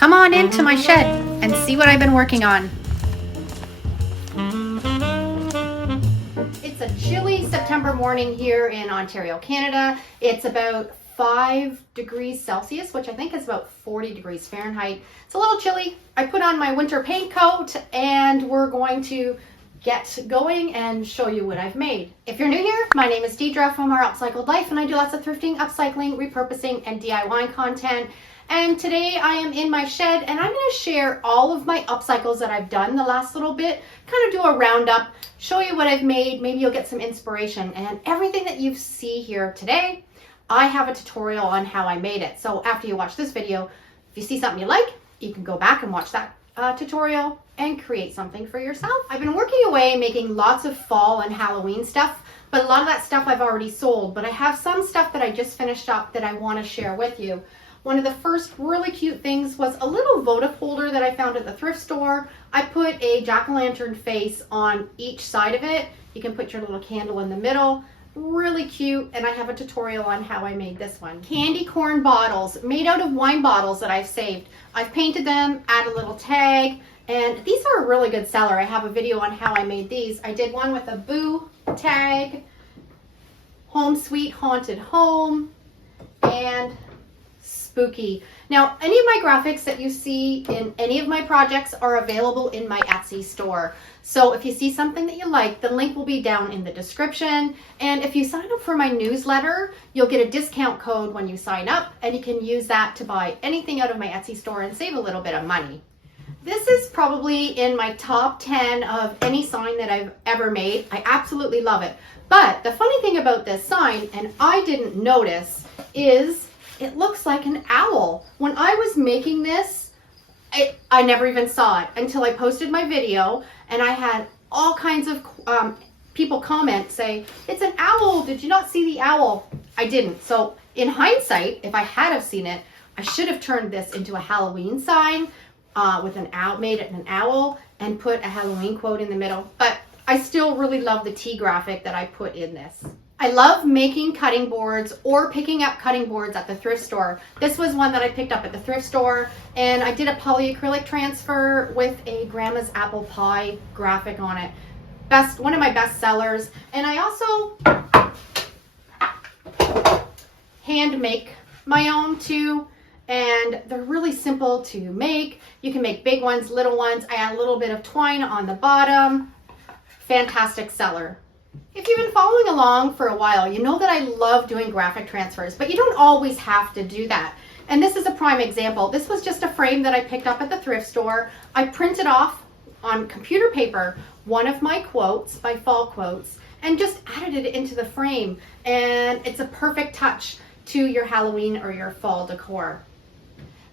Come on into my shed and see what I've been working on. It's a chilly September morning here in Ontario, Canada. It's about 5 degrees Celsius, which I think is about 40 degrees Fahrenheit. It's a little chilly. I put on my winter paint coat and we're going to get going and show you what I've made. If you're new here, my name is Deidre from Our Upcycled Life, and I do lots of thrifting, upcycling, repurposing, and DIY content. And today I am in my shed and I'm going to share all of my upcycles that I've done the last little bit, kind of do a roundup, show you what I've made, maybe you'll get some inspiration. And everything that you see here today, I have a tutorial on how I made it. So after you watch this video, if you see something you like, you can go back and watch that tutorial and create something for yourself. I've been working away making lots of fall and Halloween stuff, but a lot of that stuff I've already sold, but I have some stuff that I just finished up that I want to share with you. One of the first really cute things was a little votive holder that I found at the thrift store. I put a jack-o'-lantern face on each side of it. You can put your little candle in the middle. Really cute, and I have a tutorial on how I made this one. Candy corn bottles made out of wine bottles that I've saved. I've painted them, add a little tag, and these are a really good seller. I have a video on how I made these. I did one with a boo tag, home sweet haunted home, and spooky. Now, any of my graphics that you see in any of my projects are available in my Etsy store. So if you see something that you like, the link will be down in the description. And if you sign up for my newsletter, you'll get a discount code when you sign up, and you can use that to buy anything out of my Etsy store and save a little bit of money. This is probably in my top 10 of any sign that I've ever made. I absolutely love it. But the funny thing about this sign, and I didn't notice, is it looks like an owl. When I was making this, I never even saw it until I posted my video, and I had all kinds of people comment, say, it's an owl, did you not see the owl? I didn't. So in hindsight, if I had have seen it, I should have turned this into a Halloween sign with an owl, made it an owl, and put a Halloween quote in the middle. But I still really love the T graphic that I put in this. I love making cutting boards or picking up cutting boards at the thrift store. This was one that I picked up at the thrift store, and I did a polyacrylic transfer with a grandma's apple pie graphic on it. One of my best sellers. And I also hand make my own too, and they're really simple to make. You can make big ones, little ones. I add a little bit of twine on the bottom. Fantastic seller. If you've been following along for a while, you know that I love doing graphic transfers, but you don't always have to do that. And this is a prime example. This was just a frame that I picked up at the thrift store. I printed off on computer paper one of my quotes, my fall quotes, and just added it into the frame. And it's a perfect touch to your Halloween or your fall decor.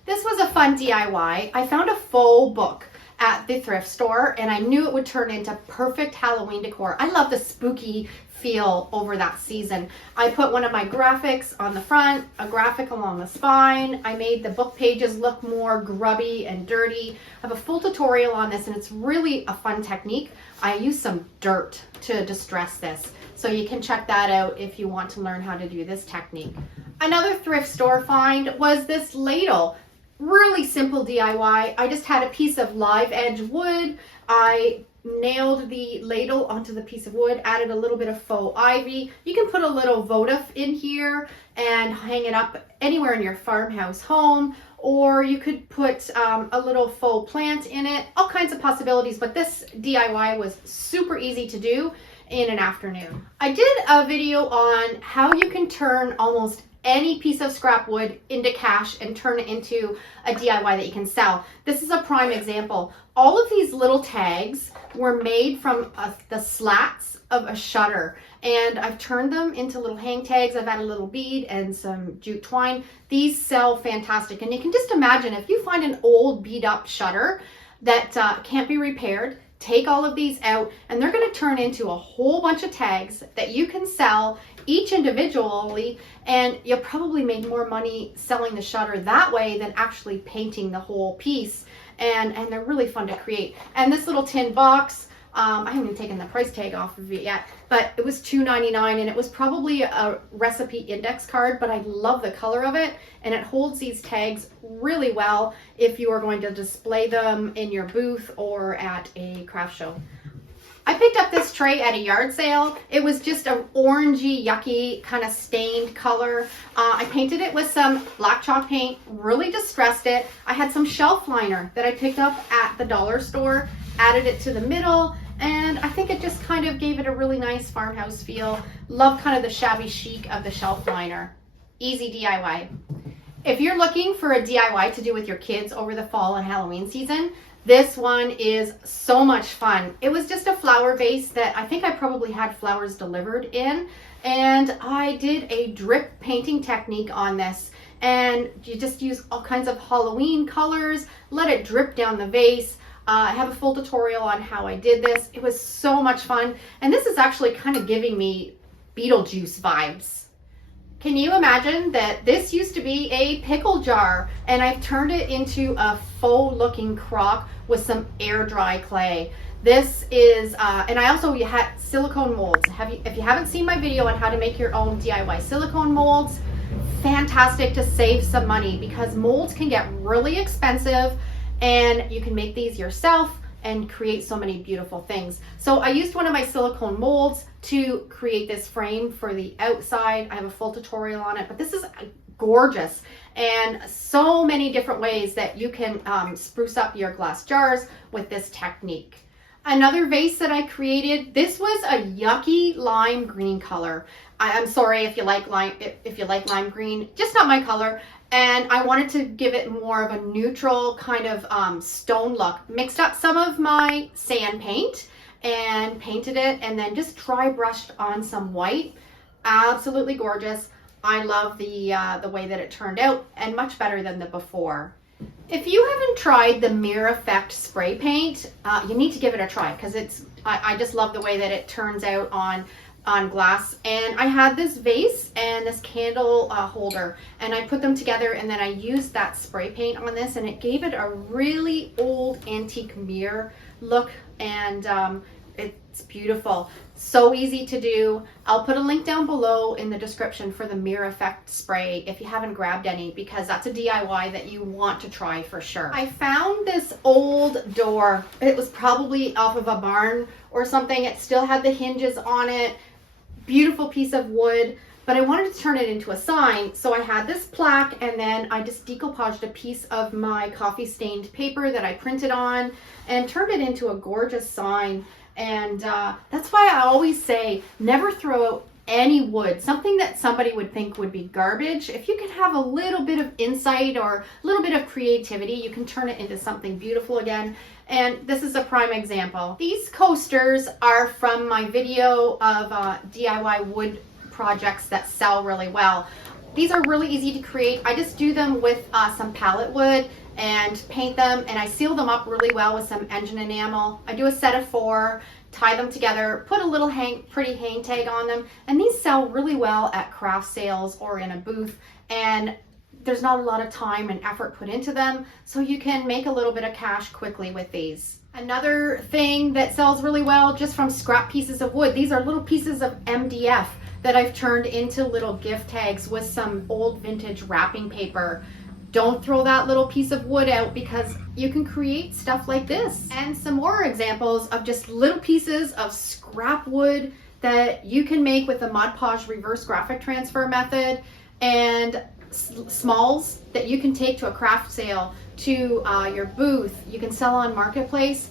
This was a fun DIY. I found a faux book at the thrift store, and I knew it would turn into perfect Halloween decor. I love the spooky feel over that season. I put one of my graphics on the front, a graphic along the spine. I made the book pages look more grubby and dirty. I have a full tutorial on this, and it's really a fun technique. I use some dirt to distress this, so you can check that out if you want to learn how to do this technique. Another thrift store find was this ladle. Really simple DIY. I just had a piece of live edge wood. I nailed the ladle onto the piece of wood, added a little bit of faux ivy. You can put a little votive in here and hang it up anywhere in your farmhouse home, or you could put a little faux plant in it. All kinds of possibilities, but this DIY was super easy to do in an afternoon. I did a video on how you can turn almost any piece of scrap wood into cash and turn it into a DIY that you can sell. This is a prime example. All of these little tags were made from the slats of a shutter, and I've turned them into little hang tags. I've added a little bead and some jute twine. These sell fantastic, and you can just imagine if you find an old beat up shutter that can't be repaired, take all of these out, and they're going to turn into a whole bunch of tags that you can sell each individually, and you'll probably make more money selling the shutter that way than actually painting the whole piece. And they're really fun to create. And this little tin box, I haven't even taken the price tag off of it yet, but it was $2.99, and it was probably a recipe index card, but I love the color of it, and it holds these tags really well if you are going to display them in your booth or at a craft show. I picked up this tray at a yard sale. It was just an orangey, yucky, kind of stained color. I painted it with some black chalk paint, really distressed it. I had some shelf liner that I picked up at the dollar store, added it to the middle, and I think it just kind of gave it a really nice farmhouse feel. Love kind of the shabby chic of the shelf liner. Easy DIY. If you're looking for a DIY to do with your kids over the fall and Halloween season, this one is so much fun. It was just a flower vase that I think I probably had flowers delivered in, and I did a drip painting technique on this, and you just use all kinds of Halloween colors, let it drip down the vase. I have a full tutorial on how I did this. It was so much fun, and this is actually kind of giving me Beetlejuice vibes. Can you imagine that this used to be a pickle jar, and I've turned it into a faux looking crock with some air dry clay. This is, and I also had silicone molds. If you haven't seen my video on how to make your own DIY silicone molds, fantastic to save some money, because molds can get really expensive, and you can make these yourself and create so many beautiful things. So I used one of my silicone molds to create this frame for the outside. I have a full tutorial on it, but this is gorgeous, and so many different ways that you can spruce up your glass jars with this technique. Another vase that I created, this was a yucky lime green color. I'm sorry if you like lime green, just not my color. And I wanted to give it more of a neutral kind of stone look. Mixed up some of my sand paint and painted it, and then just dry brushed on some white. Absolutely gorgeous. I love the way that it turned out, and much better than the before. If you haven't tried the Mirror Effect spray paint, you need to give it a try, because I just love the way that it turns out on glass. And I had this vase and this candle holder, and I put them together, and then I used that spray paint on this, and it gave it a really old antique mirror look, and it's beautiful. So easy to do. I'll put a link down below in the description for the Mirror Effect spray if you haven't grabbed any, because that's a DIY that you want to try for sure. I found this old door. It was probably off of a barn or something. It still had the hinges on it. Beautiful piece of wood, but I wanted to turn it into a sign. So I had this plaque, and then I just decoupaged a piece of my coffee stained paper that I printed on and turned it into a gorgeous sign. And that's why I always say never throw out any wood, something that somebody would think would be garbage. If you can have a little bit of insight or a little bit of creativity, you can turn it into something beautiful again. And this is a prime example. These coasters are from my video of DIY wood projects that sell really well. These are really easy to create. I just do them with some pallet wood and paint them, and I seal them up really well with some engine enamel. I do a set of 4, tie them together, put a little pretty hang tag on them, and these sell really well at craft sales or in a booth, and there's not a lot of time and effort put into them, so you can make a little bit of cash quickly with these. Another thing that sells really well just from scrap pieces of wood, these are little pieces of MDF that I've turned into little gift tags with some old vintage wrapping paper. Don't throw that little piece of wood out, because you can create stuff like this. And some more examples of just little pieces of scrap wood that you can make with the Mod Podge reverse graphic transfer method, and smalls that you can take to a craft sale, to your booth. You can sell on Marketplace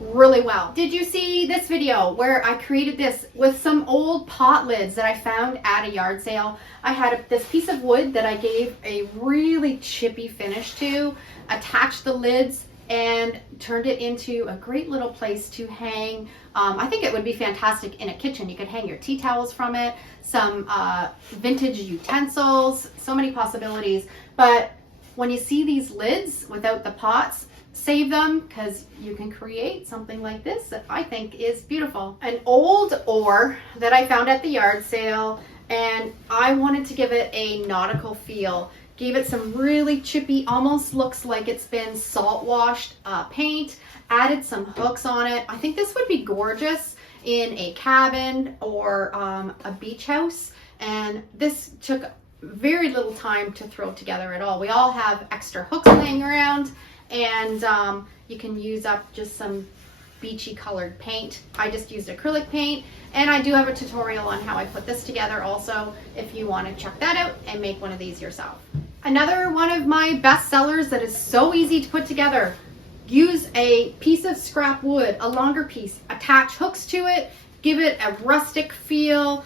really well. Did you see this video where I created this with some old pot lids that I found at a yard sale? I had this piece of wood that I gave a really chippy finish to, attached the lids, and turned it into a great little place to hang. I think it would be fantastic in a kitchen. You could hang your tea towels from it, some vintage utensils, so many possibilities. But when you see these lids without the pots, save them, because you can create something like this that I think is beautiful. An old oar that I found at the yard sale, and I wanted to give it a nautical feel. Gave it some really chippy, almost looks like it's been salt washed paint. Added some hooks on it. I think this would be gorgeous in a cabin or a beach house. And this took very little time to throw together at all. We all have extra hooks laying around, and you can use up just some beachy colored paint. I just used acrylic paint, and I do have a tutorial on how I put this together also if you want to check that out and make one of these yourself. Another one of my best sellers that is so easy to put together. Use a piece of scrap wood, a longer piece, attach hooks to it, give it a rustic feel,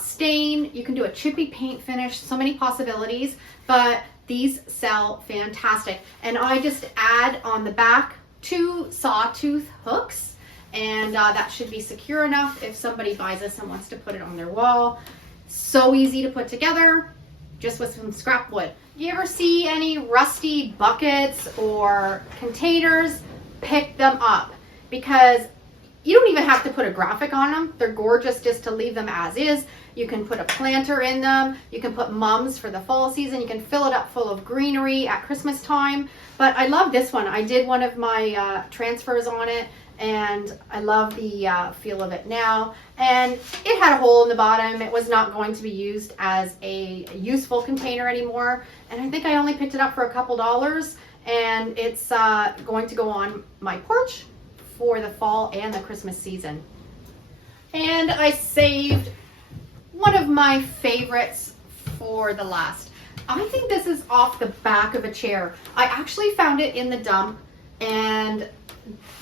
stain. You can do a chippy paint finish, so many possibilities, but these sell fantastic. And I just add on the back 2 sawtooth hooks, and that should be secure enough if somebody buys this and wants to put it on their wall. So easy to put together, just with some scrap wood. You ever see any rusty buckets or containers? Pick them up, because you don't even have to put a graphic on them. They're gorgeous just to leave them as is. You can put a planter in them. You can put mums for the fall season. You can fill it up full of greenery at Christmas time. But I love this one. I did one of my transfers on it, and I love the feel of it now. And it had a hole in the bottom. It was not going to be used as a useful container anymore. And I think I only picked it up for a couple dollars, and it's going to go on my porch for the fall and the Christmas season. And I saved one of my favorites for the last. I think this is off the back of a chair. I actually found it in the dump and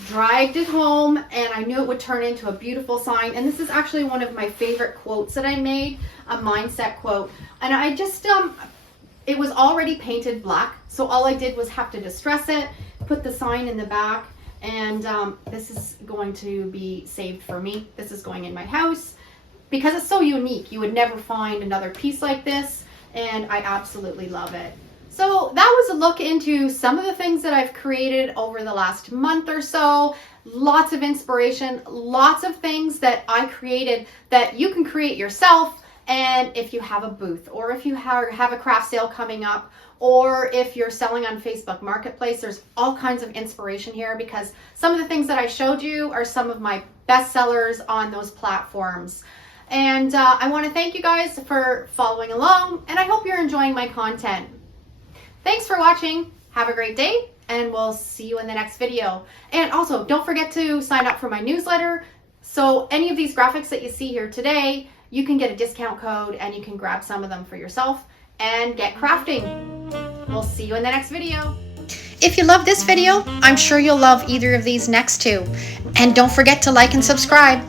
dragged it home, and I knew it would turn into a beautiful sign. And this is actually one of my favorite quotes that I made, a mindset quote. And I just, it was already painted black, so all I did was have to distress it, put the sign in the back, and this is going to be saved for me. This is going in my house because it's so unique. You would never find another piece like this, and I absolutely love it. So that was a look into some of the things that I've created over the last month or so. Lots of inspiration, lots of things that I created that you can create yourself. And if you have a booth, or if you have a craft sale coming up, or if you're selling on Facebook Marketplace, there's all kinds of inspiration here, because some of the things that I showed you are some of my best sellers on those platforms. And I want to thank you guys for following along, and I hope you're enjoying my content. Thanks for watching. Have a great day, and we'll see you in the next video. And also, don't forget to sign up for my newsletter. So any of these graphics that you see here today, you can get a discount code and you can grab some of them for yourself and get crafting. We'll see you in the next video. If you love this video, I'm sure you'll love either of these next two. And don't forget to like and subscribe.